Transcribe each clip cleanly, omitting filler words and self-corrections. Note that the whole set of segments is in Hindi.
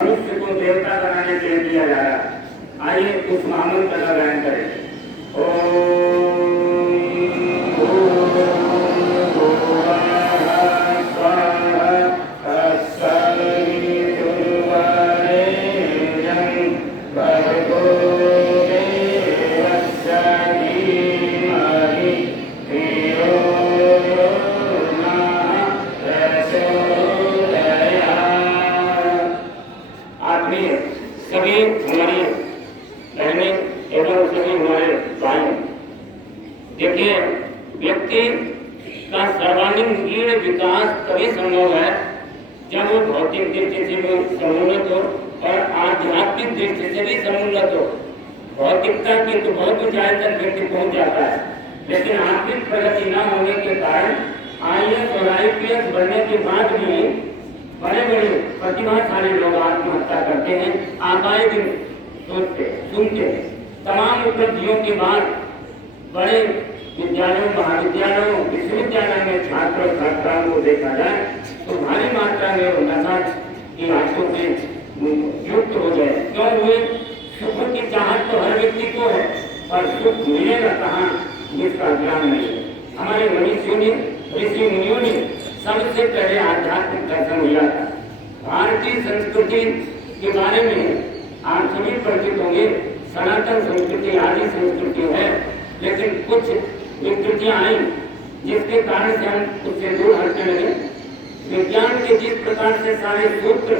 मनुष्य को देवता बनाने के लिए दिया जा रहा है। आइए उस महामंत्र का गायन करें। ओम सभी हमारी बहनें एवं सभी हमारे भाई, देखिए व्यक्ति का सर्वांगीण विकास तभी संभव है जब वो भौतिक दृष्टि से भी समुन्नत हो और आध्यात्मिक दृष्टि से भी समुन्नत हो। भौतिकता की तो बहुत ऊंचाई तक व्यक्ति पहुंच जाता है, लेकिन आर्थिक प्रगति न होने के कारण IAS और IPS बढ़ने के बाद भी बड़े बड़े प्रतिभाशाली लोग आत्महत्या करते हैं। आप आए दिन सोचते सुनते तमाम उपलब्धियों के बाद बड़े विद्यालयों, महाविद्यालयों, विश्वविद्यालय में छात्र और छात्राओं को देखा जाए तो भारी मात्रा में वो नशा की आंखों से युक्त हो गए। क्यों हुए? सुख की चाहत तो हर व्यक्ति को है, पर सुख मिलेगा कहाँ, इसका ज्ञान नहीं है। हमारे मनीषियों ने, ऋषि मुनियों ने सबसे पहले आध्यात्मिक दर्शन लिया था। भारतीय संस्कृति के बारे में आप सभी परिचित होंगे। सनातन संस्कृति आदि संस्कृति है, लेकिन कुछ विकृतियां आई जिसके कारण से हम उससे दूर हटने लगे। विज्ञान के जिस प्रकार से सारे सूत्र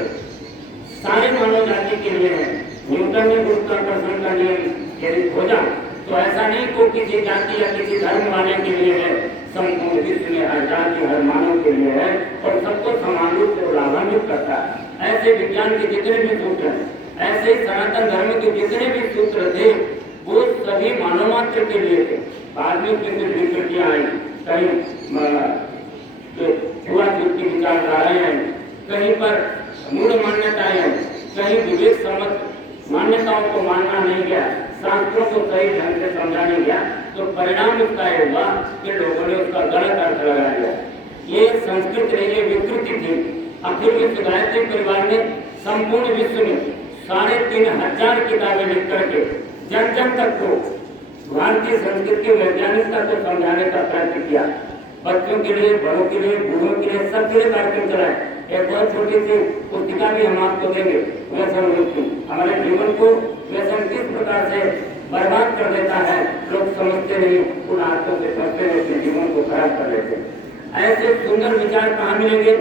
सारे मानव जाति के लिए है, न्यूटन ने गुरुत्वाकर्षण का नियम यदि खोजा तो ऐसा नहीं को किसी जाति या किसी धर्म वाले के लिए है, संपूर्ण विश्व में हर जाति हर मानव के लिए है और सबको समान रूप से लाभान्वित करता है। ऐसे विज्ञान के जितने भी सूत्र हैं, ऐसे सनातन धर्म के जितने भी सूत्र थे, वो सभी मानव मात्र के लिए थे। बाद में कुछ विकृतियां आई, कहीं छुआछूत की विचारधाराएं आई, कहीं पर मूढ़ मान्यताएं आई, कहीं विवेक सम्मत मान्यताओं को मानना नहीं गया, शास्त्रों को सही ढंग से समझा नहीं गया, तो परिणाम उसका हुआ कि लोगों ने उसका गलत अर्थ लगा दिया। ये संस्कृत नहीं, ये विकृति थी। अखिल विश्व गायत्री परिवार ने संपूर्ण विश्व में 3500 किताबें लिख करके जन जन तक को भारतीय संस्कृत की वैज्ञानिकता को समझाने का प्रयत्न किया। बच्चों के लिए, बड़ों के लिए, बूढ़ों के लिए, सबके लिए कार्यक्रम चलाए। एक बहुत छोटी सी पुस्तिका भी हम आपको देंगे, व्यसन मुक्ति। हमारे जीवन को व्यसन किस प्रकार से बर्बाद कर देता है, लोग समझते नहीं, उन आदतों से फंसते हुए अपने जीवन को खराब कर लेते। ऐसे सुंदर विचार कहाँ मिलेंगे?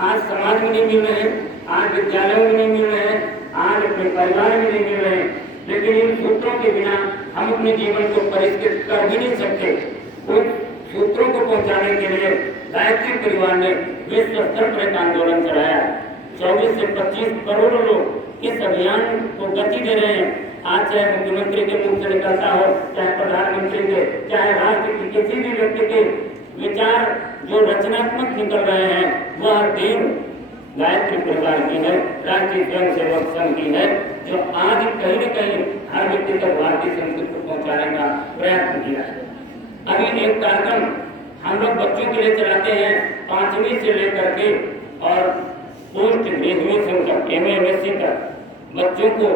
आज समाज में नहीं मिल रहे, आज विद्यालयों में नहीं मिल रहे, आज अपने परिवार में नहीं मिल रहे। लेकिन इन सूत्रों के बिना हम अपने जीवन को परिष्कृत कर भी नहीं सकते। उन सूत्रों को पहुंचाने के लिए गायत्री परिवार ने विश्व स्तर पर एक आंदोलन चलाया। 24 से 25 करोड़ लोग इस अभियान को गति दे रहे हैं। आज चाहे मुख्यमंत्री के मुख से निकलता हो, चाहे प्रधानमंत्री के, चाहे राष्ट्र के किसी भी व्यक्ति के विचार जो रचनात्मक निकल रहे हैं, वह देन गायत्री परिवार की है, राष्ट्रीय स्वयं सेवक संघ की है, जो आज कहीं न कहीं हर व्यक्ति तक भारतीय संस्कृति को पहुंचाने का प्रयत्न किया है। अभी एक कार्यक्रम हम लोग बच्चों के लिए चलाते हैं, 5वीं से लेकर के और पोस्ट ग्रेजुएशन तक, MA MSc तक बच्चों को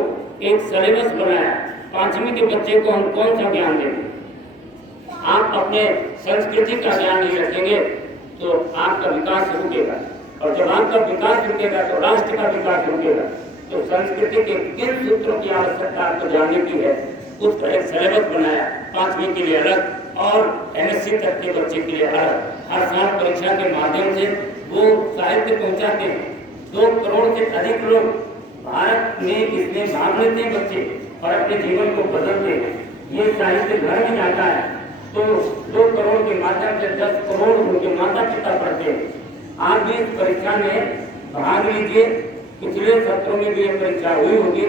एक सिलेबस बनाया। 5वीं के बच्चे को हम कौन सा ज्ञान देंगे? आप अपने संस्कृति का ज्ञान नहीं रखेंगे तो आपका विकास रुकेगा, और जब आपका विकास रुकेगा तो राष्ट्र का विकास रुकेगा। तो संस्कृति के किन सूत्रों की आवश्यकता आपको जानने की है, उसका एक सिलेबस बनाया। 5वीं के लिए अलग और MSc तक के बच्चे के लिए अलग। हर साल परीक्षा के माध्यम से वो साहित्य पहुंचाते हैं। 2 करोड़ से अधिक लोग भारत में इसमें भाग लेते हैं बच्चे और अपने जीवन को बदलते हैं। ये साहित्य घर में जाता है तो 2 करोड़ के माध्यम से 10 करोड़ उनके माता पिता पढ़ते हैं। आप भी इस परीक्षा में भाग लीजिए। पिछले सत्रों में भी ये परीक्षा हुई होगी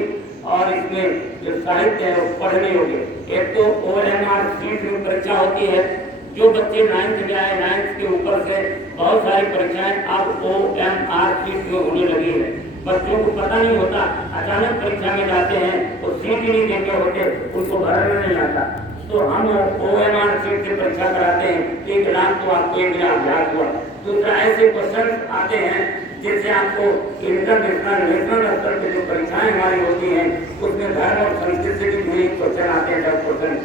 और इसमें जो साहित्य है वो पढ़ने होंगे। एक तो OMR शीट में परीक्षा होती है, जो बच्चे 9th में आए, 9th के ऊपर से बहुत सारी परीक्षाएं अब OMR शीट में होने लगी है। बच्चों को पता नहीं होता, अचानक परीक्षा में जाते हैं तो सीट ही नहीं देते होते, उनको भरना नहीं आता। तो हम OMR शीट से परीक्षा कराते हैं। 1 लाख तो आपको 1 लाख अभ्यास हुआ। दूसरा, ऐसे क्वेश्चन आते हैं जैसे आपको इंटरनेशनल नेशनल स्तर पे जो परीक्षाएं हमारी होती हैं उसमें धर्म और संस्कृति से भी जुड़े क्वेश्चन आते हैं 10%,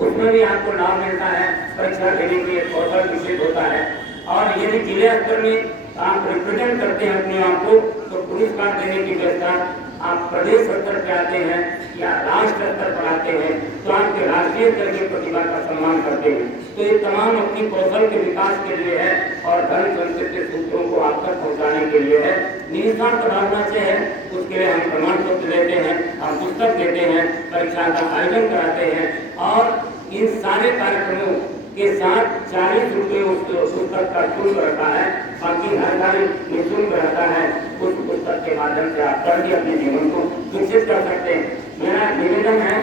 उसमें भी आपको लाभ मिलता है। परीक्षा देने के लिए कौशल विशेष होता है। और यदि जिले स्तर में आप रिप्रेजेंट करते हैं अपने आप को तो पुरस्कार देने की व्यवस्था, आप प्रदेश स्तर पर आते हैं या राष्ट्र स्तर पर आते हैं तो आपके राष्ट्रीय स्तर की प्रतिभा का सम्मान करते हैं। तो ये तमाम अपनी कौशल के विकास के लिए है और धर्म संस्कृति के सूत्रों को आप तक पहुंचाने के लिए है। निस्वार्थ भावना से है, उसके लिए हम प्रमाण पत्र देते हैं, हम पुस्तक देते हैं, परीक्षा का आयोजन कराते हैं और इन सारे कार्यक्रमों के साथ 40 रुपये उस पुस्तक का शुल्क रहता है, बाकी हर साल निःशुल्क रहता है। उस पुस्तक के माध्यम से आप पढ़ के अपने जीवन को विकसित कर सकते हैं। मेरा निवेदन है